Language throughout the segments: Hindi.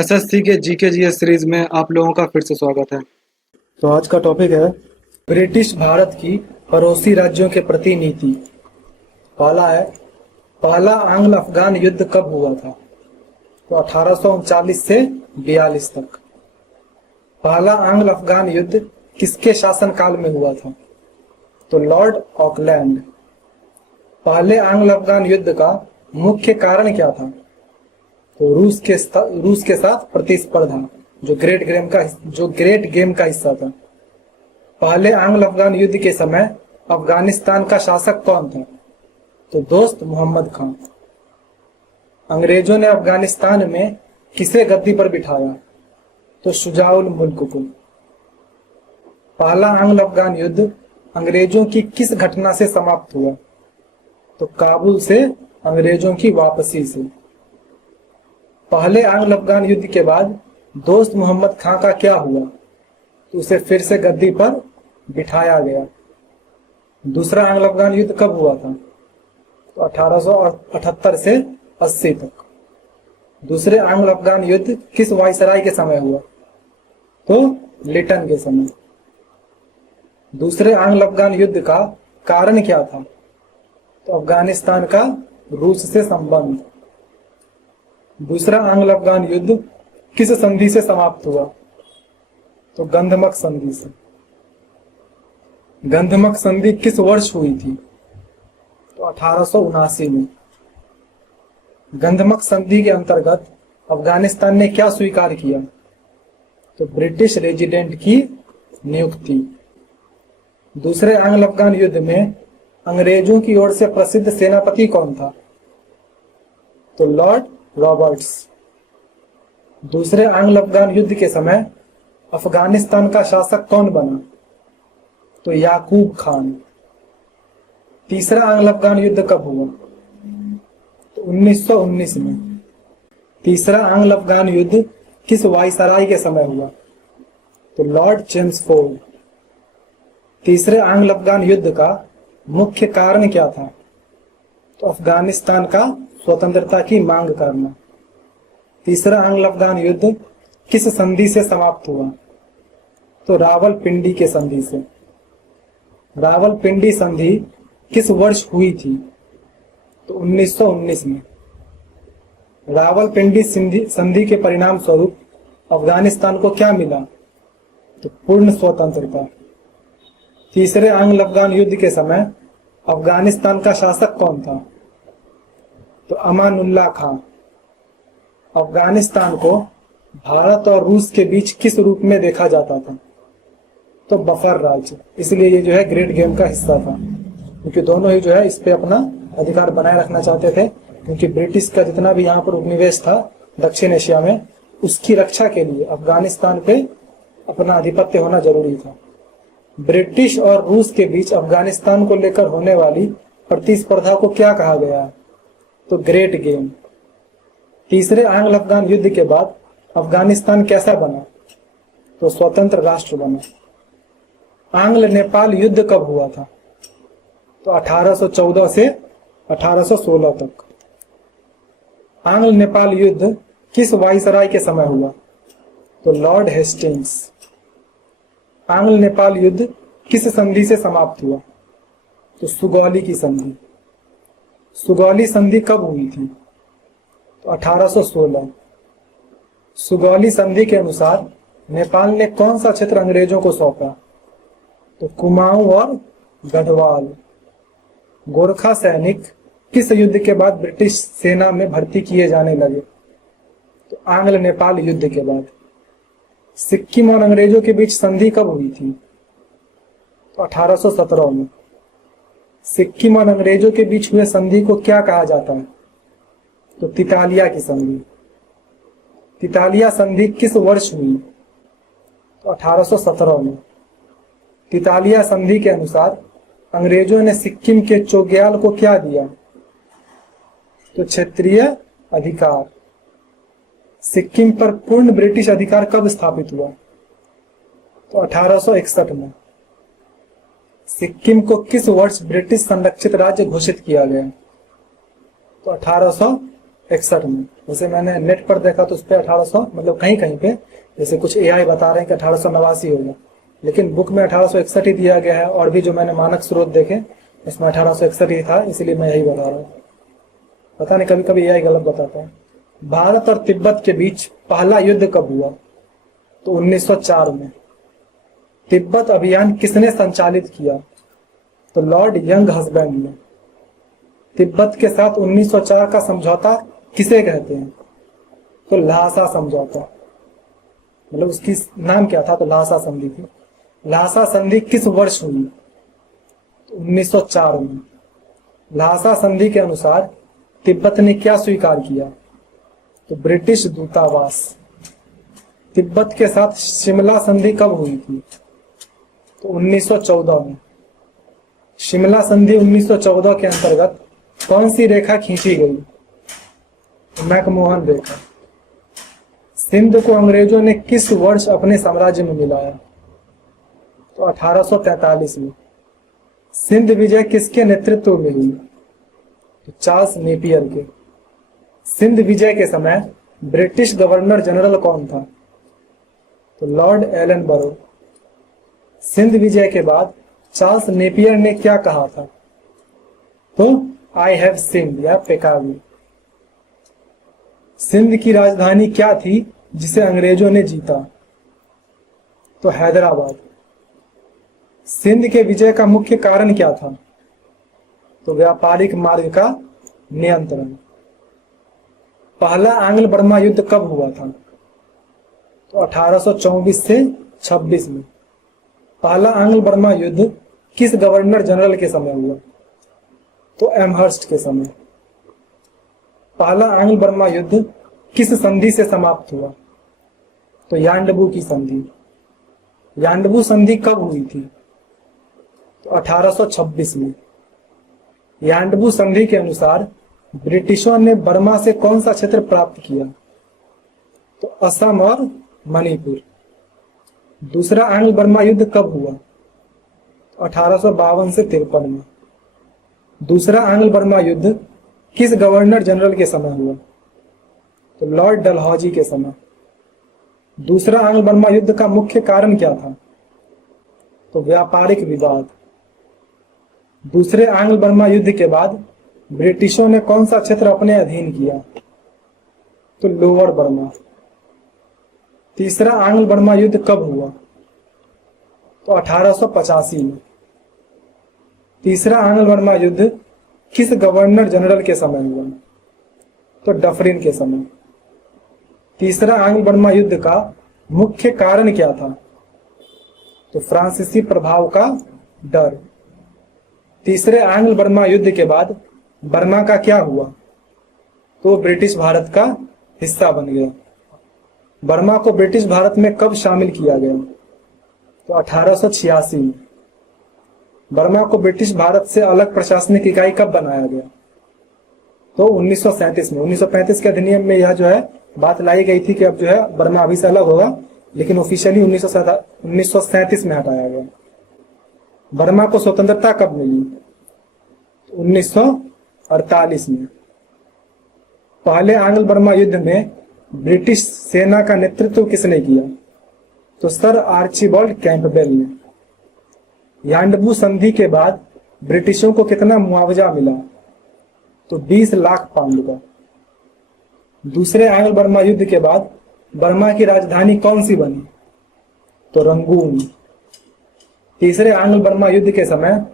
एसएससी के जीके जीएस सीरीज में आप लोगों का फिर से स्वागत है। तो आज का टॉपिक है ब्रिटिश भारत की पड़ोसी राज्यों के प्रति नीति। पहला है, पहला आंग्ल अफगान युद्ध कब हुआ था? तो 1839 से 42 तक। पहला आंग्ल अफगान युद्ध किसके शासनकाल में हुआ था? तो लॉर्ड ऑकलैंड। पहले आंग्ल अफगान युद्ध का मुख्य कारण क्या था? तो रूस के साथ प्रतिस्पर्धा, जो ग्रेट गेम का हिस्सा था। पहले आंग्ल अफगान युद्ध के समय अफगानिस्तान का शासक कौन था? तो दोस्त मोहम्मद खान। अंग्रेजों ने अफगानिस्तान में किसे गद्दी पर बिठाया? तो शुजाउल मुल्क को। पहला आंग्ल अफगान युद्ध अंग्रेजों की किस घटना से समाप्त हुआ? तो काबुल से अंग्रेजों की वापसी से। पहले आंग्ल अफगान युद्ध के बाद दोस्त मोहम्मद खां का क्या हुआ? तो उसे फिर से गद्दी पर बिठाया गया। दूसरा आंग्ल अफगान युद्ध कब हुआ था? तो 1878 से 80 तक। दूसरे आंग्ल अफगान युद्ध किस वायसराय के समय हुआ? तो लिटन के समय। दूसरे आंग्ल अफगान युद्ध का कारण क्या था? तो अफगानिस्तान का रूस से संबंध। दूसरा आंग्ल अफगान युद्ध किस संधि से समाप्त हुआ? तो गंधमक संधि से। गंधमक संधि किस वर्ष हुई थी? तो 1879 में। गंधमक संधि के अंतर्गत अफगानिस्तान ने क्या स्वीकार किया? तो ब्रिटिश रेजिडेंट की नियुक्ति। दूसरे आंग्ल अफगान युद्ध में अंग्रेजों की ओर से प्रसिद्ध सेनापति कौन था? तो लॉर्ड रॉबर्ट्स। दूसरे आंग्ल अफगान युद्ध के समय अफगानिस्तान का शासक कौन बना? तो याकूब खान। तीसरा आंग्ल अफगान युद्ध कब हुआ? तो 1919 में। तीसरा आंग्ल अफगान युद्ध किस वायसराय के समय हुआ? तो लॉर्ड चेम्सफोर्ड। तीसरे आंग्ल अफगान युद्ध का मुख्य कारण क्या था? तो अफगानिस्तान का स्वतंत्रता की मांग करना। तीसरा आंग्ल अफगान युद्ध किस संधि से समाप्त हुआ? तो रावलपिंडी के संधि से। रावलपिंडी संधि किस वर्ष हुई थी? तो 1919 में। रावलपिंडी संधि के परिणाम स्वरूप अफगानिस्तान को क्या मिला? तो पूर्ण स्वतंत्रता। तीसरे आंग्ल अफगान युद्ध के समय अफगानिस्तान का शासक कौन था? तो अमानुल्लाह खां। अफगानिस्तान को भारत और रूस के बीच किस रूप में देखा जाता था? तो बफर राज्य। इसलिए ये जो है ग्रेट गेम का हिस्सा था, क्योंकि दोनों ही जो है इस पे अपना अधिकार बनाए रखना चाहते थे, क्योंकि ब्रिटिश का जितना भी यहाँ पर उपनिवेश था दक्षिण एशिया में, उसकी रक्षा के लिए अफगानिस्तान पे अपना आधिपत्य होना जरूरी था। ब्रिटिश और रूस के बीच अफगानिस्तान को लेकर होने वाली प्रतिस्पर्धा को क्या कहा गया है? तो ग्रेट गेम। तीसरे आंग्ल अफगान युद्ध के बाद अफगानिस्तान कैसा बना? तो स्वतंत्र राष्ट्र बना। आंग्ल नेपाल युद्ध कब हुआ था? तो 1814 से 1816 तक। आंग्ल नेपाल युद्ध किस वायसराय के समय हुआ? तो लॉर्ड हेस्टिंग्स। आंग्ल नेपाल युद्ध किस संधि से समाप्त हुआ? तो सुगौली की संधि। सुगौली संधि कब हुई थी? तो 1816। सुगौली संधि के अनुसार नेपाल ने कौन सा क्षेत्र अंग्रेजों को सौंपा? तो कुमाऊं और गढ़वाल। गोरखा सैनिक किस युद्ध के बाद ब्रिटिश सेना में भर्ती किए जाने लगे? तो आंग्ल नेपाल युद्ध के बाद। सिक्किम और अंग्रेजों के बीच संधि कब हुई थी? तो 1817 में। सिक्किम और अंग्रेजों के बीच हुए संधि को क्या कहा जाता है? तो तितालिया की संधि। तितालिया संधि किस वर्ष हुई? तो 1817 में। तितालिया संधि के अनुसार अंग्रेजों ने सिक्किम के चोग्याल को क्या दिया? तो क्षेत्रीय अधिकार। सिक्किम पर पूर्ण ब्रिटिश अधिकार कब स्थापित हुआ? तो 1861 में। सिक्किम को किस वर्ष ब्रिटिश संरक्षित राज्य घोषित किया गया? तो 61 में। जैसे मैंने नेट पर देखा तो उस पर 1800 मतलब कहीं कहीं पे जैसे कुछ एआई बता रहे हैं कि 1889 होगा, लेकिन बुक में 1861 ही दिया गया है, और भी जो मैंने मानक स्रोत देखे इसमें 1861 ही था, इसलिए मैं यही बता रहा हूँ। पता नहीं कभी कभी एआई गलत बताता है। भारत और तिब्बत के बीच पहला युद्ध कब हुआ? तो 1904 में। तिब्बत अभियान किसने संचालित किया? तो लॉर्ड यंग हस्बैंड ने। तिब्बत के साथ 1904 का समझौता किसे कहते हैं? तो ल्हासा समझौता, मतलब उसकी नाम क्या था? तो ल्हासा संधि थी। ल्हासा संधि किस वर्ष हुई? तो 1904 में। ल्हासा संधि के अनुसार तिब्बत ने क्या स्वीकार किया? तो ब्रिटिश दूतावास। तिब्बत के साथ शिमला संधि कब हुई थी? तो 1914 में। शिमला संधि 1914 के अंतर्गत कौन सी रेखा खींची गई? तो मैकमोहन रेखा। सिंध को अंग्रेजों ने किस वर्ष अपने साम्राज्य में मिलाया? तो 1843 में। सिंध विजय किसके नेतृत्व में हुई? तो चार्ल्स नेपियर के। सिंध विजय के समय ब्रिटिश गवर्नर जनरल कौन था? तो लॉर्ड एलन बरो। सिंध विजय के बाद चार्ल्स नेपियर ने क्या कहा था? तो आई हैव सिंध या पेकावी। सिंध की राजधानी क्या थी जिसे अंग्रेजों ने जीता? तो हैदराबाद। सिंध के विजय का मुख्य कारण क्या था? तो व्यापारिक मार्ग का नियंत्रण। पहला आंग्ल बर्मा युद्ध कब हुआ था? तो 1824 से 26 में। पहला आंग्ल बर्मा युद्ध किस गवर्नर जनरल के समय हुआ? तो एमहर्स्ट के समय। पहला आंग्ल बर्मा युद्ध किस संधि से समाप्त हुआ? तो यांडबू की संधि। यांडबू संधि कब हुई थी? तो 1826 में। यांडबू संधि के अनुसार ब्रिटिशों ने बर्मा से कौन सा क्षेत्र प्राप्त किया? तो असम और मणिपुर। दूसरा आंग्ल बर्मा युद्ध कब हुआ? तो 1852 से 53 में। दूसरा आंग्ल बर्मा युद्ध किस गवर्नर जनरल के समय हुआ? तो लॉर्ड डलहौजी के समय। दूसरा आंग्ल बर्मा युद्ध का मुख्य कारण क्या था? तो व्यापारिक विवाद। दूसरे आंग्ल बर्मा युद्ध के बाद ब्रिटिशों ने कौन सा क्षेत्र अपने अधीन किया? तो लोअर बर्मा। तीसरा आंग्ल बर्मा युद्ध कब हुआ? तो 1885 में। तीसरा आंग्ल बर्मा युद्ध किस गवर्नर जनरल के समय हुआ? तो डफरिन के समय। तीसरा आंग्ल बर्मा युद्ध का मुख्य कारण क्या था? तो फ्रांसीसी प्रभाव का डर। तीसरे आंग्ल बर्मा युद्ध के बाद बर्मा का क्या हुआ? तो ब्रिटिश भारत का हिस्सा बन गया। बर्मा को ब्रिटिश भारत में कब शामिल किया गया? तो 1886 में। बर्मा को ब्रिटिश भारत से अलग प्रशासनिक इकाई कब बनाया गया? तो 1937 में। 1935 के अधिनियम में यह जो है बात लाई गई थी कि अब जो है बर्मा अभी से अलग होगा, लेकिन ऑफिशियली 1937 में हटाया गया। बर्मा को स्वतंत्रता कब मिली? तो 1948 में। पहले आंग्ल बर्मा युद्ध में ब्रिटिश सेना का नेतृत्व किसने किया? तो सर आर्चिबाल्ड कैंपबेल ने। यांडबू संधि के बाद ब्रिटिशों को कितना मुआवजा मिला? तो 20 लाख पाउंड का। दूसरे आंग्ल बर्मा युद्ध के बाद बर्मा की राजधानी कौन सी बनी? तो रंगून। तीसरे आंग्ल बर्मा युद्ध के समय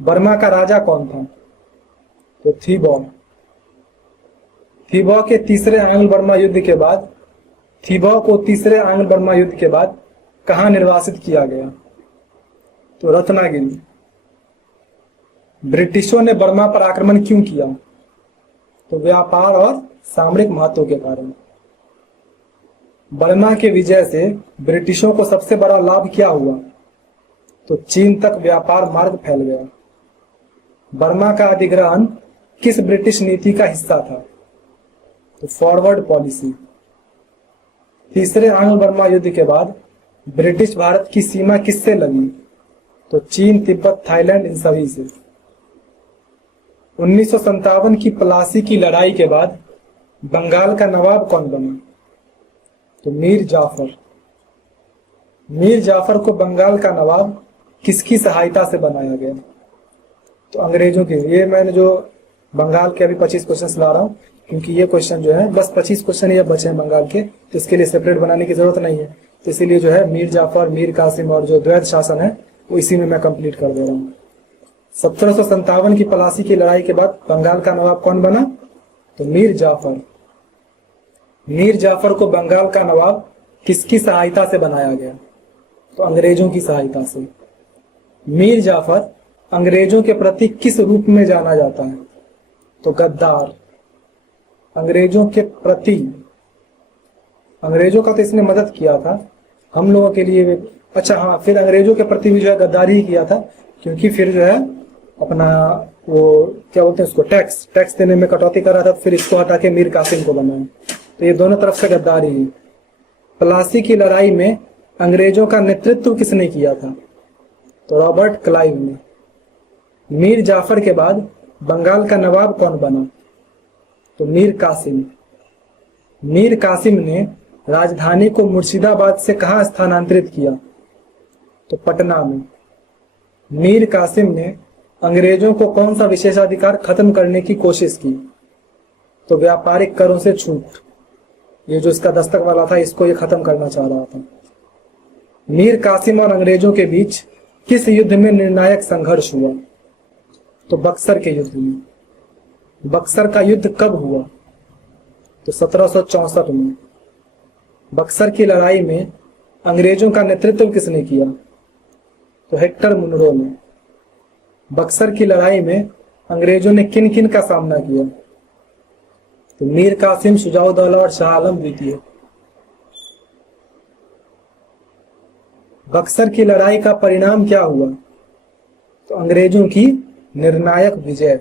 बर्मा का राजा कौन था? तो थीबॉ। थीबॉ के तीसरे आंग्ल बर्मा युद्ध के बाद थीबॉ को तीसरे आंग्ल बर्मा युद्ध के बाद कहां निर्वासित किया गया? तो रत्नागिरी। ब्रिटिशों ने बर्मा पर आक्रमण क्यों किया? तो व्यापार और सामरिक महत्व के कारण। बर्मा के विजय से ब्रिटिशों को सबसे बड़ा लाभ क्या हुआ? तो चीन तक व्यापार मार्ग फैल गया। बर्मा का अधिग्रहण किस ब्रिटिश नीति का हिस्सा था? तो फॉरवर्ड पॉलिसी। तीसरे आंग्ल बर्मा युद्ध के बाद ब्रिटिश भारत की सीमा किससे लगी? तो चीन, तिब्बत, थाईलैंड, इन सभी से। 1957 की प्लासी की लड़ाई के बाद बंगाल का नवाब कौन बना? तो मीर जाफर। मीर जाफर को बंगाल का नवाब किसकी सहायता से बनाया गया? तो अंग्रेजों की। ये मैंने जो बंगाल के अभी 25 क्वेश्चन ला रहा हूँ, क्योंकि ये क्वेश्चन जो है बस 25 क्वेश्चन ये बचे हैं बंगाल के, तो इसके लिए सेपरेट बनाने की जरूरत नहीं है। तो इसीलिए जो है मीर जाफर, मीर कासिम और जो द्वैध शासन है वो इसी में मैं कंप्लीट कर दे रहा हूँ। 1757 की प्लासी की लड़ाई के बाद बंगाल का नवाब कौन बना? तो मीर जाफर। मीर जाफर को बंगाल का नवाब किसकी सहायता से बनाया गया? तो अंग्रेजों की सहायता से। मीर जाफर अंग्रेजों के प्रति किस रूप में जाना जाता है? तो गद्दार। अंग्रेजों के प्रति, अंग्रेजों का तो इसने मदद किया था हम लोगों के लिए। अच्छा हाँ, फिर अंग्रेजों के प्रति भी जो है गद्दारी ही किया था, क्योंकि फिर जो है अपना वो क्या बोलते हैं उसको, टैक्स देने में कटौती कर रहा था, फिर इसको हटा के मीर कासिम को बनाया। तो ये दोनों तरफ से गद्दारी है। प्लासी की लड़ाई में अंग्रेजों का नेतृत्व किसने किया था? तो रॉबर्ट क्लाइव ने। मीर जाफर के बाद बंगाल का नवाब कौन बना? तो मीर कासिम। मीर कासिम ने राजधानी को मुर्शिदाबाद से कहां स्थानांतरित किया? तो पटना में। मीर कासिम ने अंग्रेजों को कौन सा विशेषाधिकार खत्म करने की कोशिश की? तो व्यापारिक करों से छूट। ये जो इसका दस्तक वाला था, इसको ये खत्म करना चाह रहा था। मीर कासिम और अंग्रेजों के बीच किस युद्ध में निर्णायक संघर्ष हुआ? तो बक्सर के युद्ध में। बक्सर का युद्ध कब हुआ? तो 1764 में। बक्सर की लड़ाई में अंग्रेजों का नेतृत्व किसने किया? तो हेक्टर मुनरो ने। बक्सर की लड़ाई में अंग्रेजों ने किन किन का सामना किया? तो मीर कासिम, शुजाउद्दौला और शाह आलम द्वितीय। बक्सर की लड़ाई का परिणाम क्या हुआ? तो अंग्रेजों की निर्णायक विजय।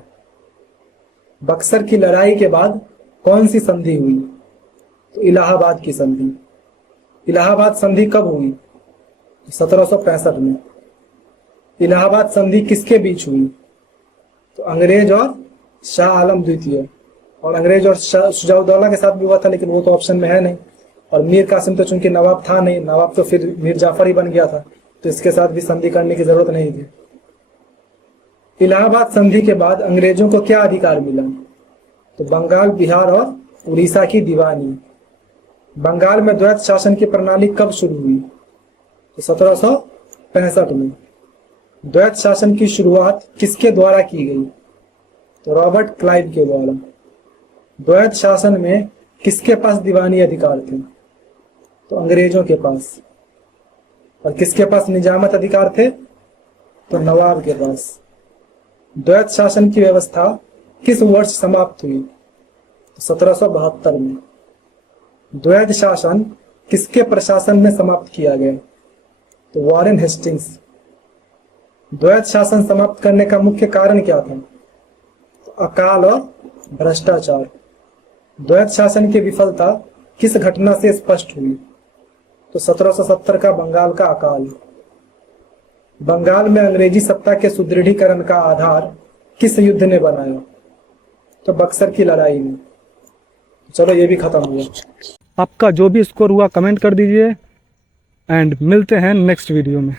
बक्सर की लड़ाई के बाद कौन सी संधि हुई? तो इलाहाबाद की संधि। इलाहाबाद संधि कब हुई? 1765 में। इलाहाबाद संधि किसके बीच हुई? तो अंग्रेज और शाह आलम द्वितीय। और अंग्रेज और शुजाउद्दौला के साथ भी हुआ था, लेकिन वो तो ऑप्शन में है नहीं। और मीर कासिम तो चूंकि नवाब था नहीं, नवाब तो फिर मीर जाफर ही बन गया था, तो इसके साथ भी संधि करने की जरूरत नहीं थी। इलाहाबाद संधि के बाद अंग्रेजों को क्या अधिकार मिला? तो बंगाल, बिहार और उड़ीसा की दीवानी। बंगाल में द्वैध शासन की प्रणाली कब शुरू हुई? तो 1765 में। द्वैध शासन की शुरुआत किसके द्वारा की गई? तो रॉबर्ट क्लाइव के द्वारा। द्वैध शासन में किसके पास दीवानी अधिकार थे? तो अंग्रेजों के पास। और किसके पास निजामत अधिकार थे? तो नवाब के पास। द्वैध शासन की व्यवस्था किस वर्ष समाप्त हुई? तो 1772 में। द्वैध शासन किसके प्रशासन में समाप्त किया गया? तो वॉरेन हेस्टिंग्स। द्वैध शासन समाप्त करने का मुख्य कारण क्या था? तो अकाल और भ्रष्टाचार। द्वैध शासन की विफलता किस घटना से स्पष्ट हुई? तो 1770 का बंगाल का अकाल। बंगाल में अंग्रेजी सत्ता के सुदृढ़ीकरण का आधार किस युद्ध ने बनाया? तो बक्सर की लड़ाई में। चलो ये भी खत्म हुआ। आपका जो भी स्कोर हुआ कमेंट कर दीजिए एंड मिलते हैं नेक्स्ट वीडियो में।